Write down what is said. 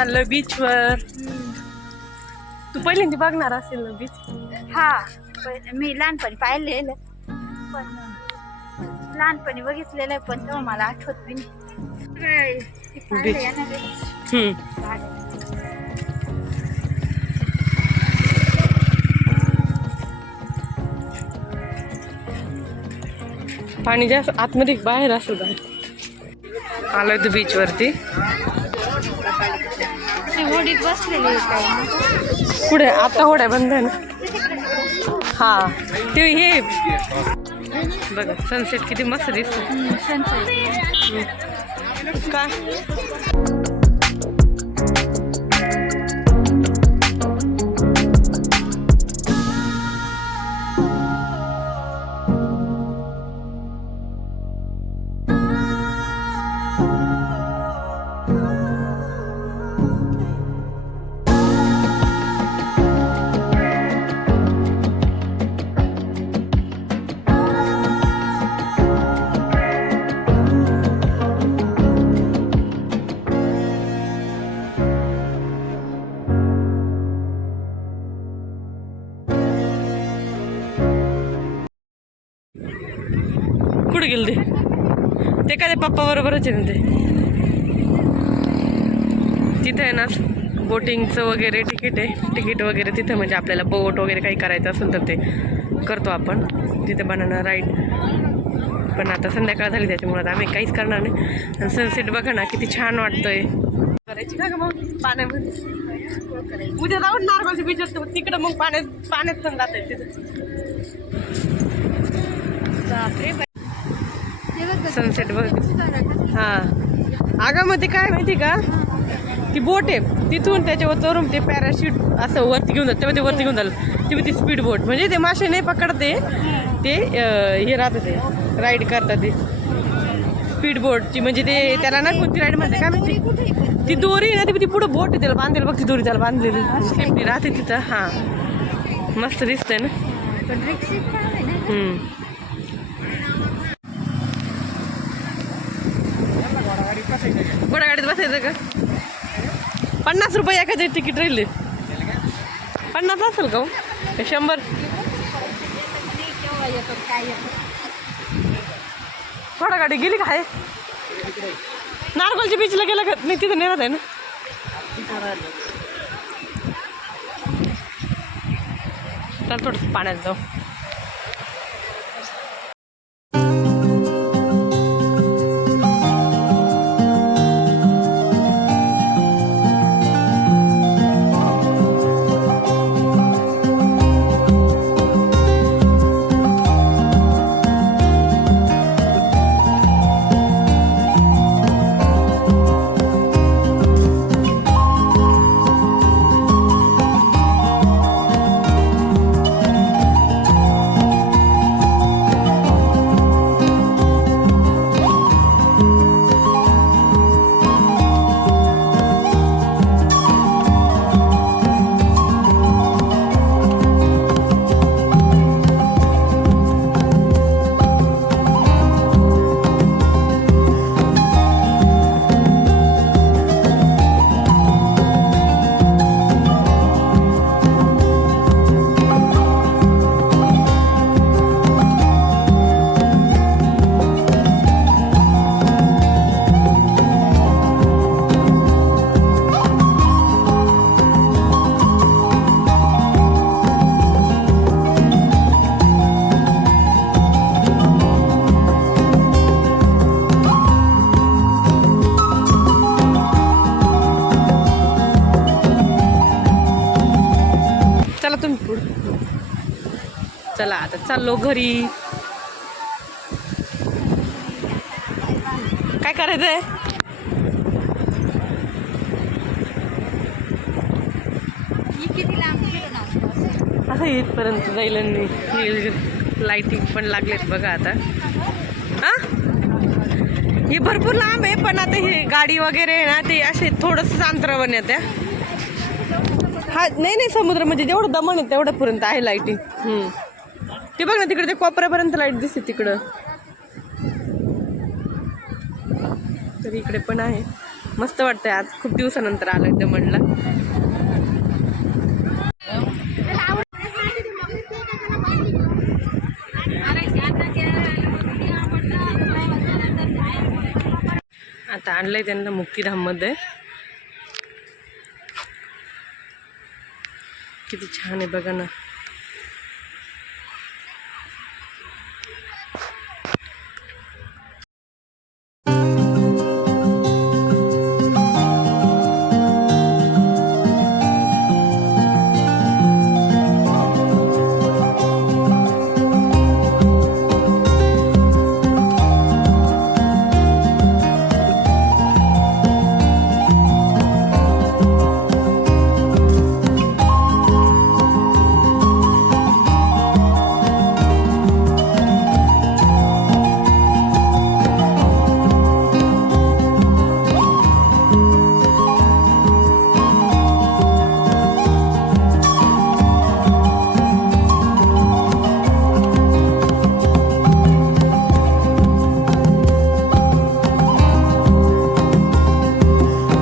बीचवर तू पहिल्यांदा बघणार असेल ना बीच हा पण मी लहानपणी पाहिलेलं. पण लहानपणी बघितलेलं आहे, पण तेव्हा मला आठवत बी नाही. सगळे ते पाहिलंय Beach. ना रे, हम्म. झाडं. पाणी जास्त आतमध्ये बाहेर असेल बाहेर आलोय तू बीच वरती. होडीत बसलेले. पुढे आता होड्या बंद आहे ना? हा. ते हे. बघा सनसेट किती मस्त दिसतो. sunset. काय? गेले ते. ते काय ते पप्पा बरोबरच आहे ना ते. तिथे आहे ना बोटिंगचं वगैरे तिकीट आहे. तिकीट वगैरे तिथे म्हणजे आपल्याला बोट वगैरे काही करायचं असेल तर ते करतो आपण. तिथे बनाना राईड पण आता संध्याकाळ झाली त्याच्यामुळे आता आम्ही काहीच करणार नाही. आणि सनसेट बघा ना किती छान वाटतंय. करायची का मग? पाण्यामध्ये. उद्या जाऊन नारगावच्या बीच असतो तिकडं मग पाण्यात पाण्यात पण जात आहे तिथं बापरे बाई. ते बघ कसं- सनसेट बघ? हा. आगामध्ये काय माहिती का? ती बोट आहे. तिथून त्याच्यावर चोरून ते पॅराशूट असं वरती घेऊन जात. तेव्हा ते वरती घेऊन झालं तेव्हा ती स्पीड बोट म्हणजे ते मासे नाही पकडते ते. हे राहतं ते. राईड करतात ते. स्पीड बोटची म्हणजे ते त्याला ना कोणती राईड म्हणते? काय माहिती? ती दोरी ना ती पुढं बोट आहे त्याला बांधलेली. बघ ती दोरी त्याला बांधलेली. सेफ्टी राहते तिथं. हां. मस्त दिसतंय ना. घोडा गाडीत बसायचं का? पन्नास रुपये एखादे तिकीट राहिले. पन्नास असेल का हो? शंभर. घोडा गाडी घोडागाडी गेली काय नारकोलच्या नारगोलच्या बीचला गेला का? नाही तिथं नेणार आहे ना? चल थोडं पाण्यात जाऊ. आता चाललो घरी. काय करायचंय? असं? इथपर्यंत जाईल लाईटिंग पण लागलेत बघा आता. हा? ही भरपूर लांब आहे पण आता ही गाडी वगैरे आहे ना ते असे थोडंसं अंतरावर येत्या हा नाही नाही समुद्र म्हणजे जेवढं दमन आहे तेवढ्यापर्यंत आहे लाईटिंग हम्म. ते बघ ना तिकडे ते कोपऱ्यापर्यंत लाइट दिसते तिकडं. तर इकडे पण आहे. मस्त वाटतंय आज. खूप दिवसानंतर आलं इथे म्हणलं. आता आणलंय त्यांना मुक्तीधाममध्ये किती छान आहे बघा ना.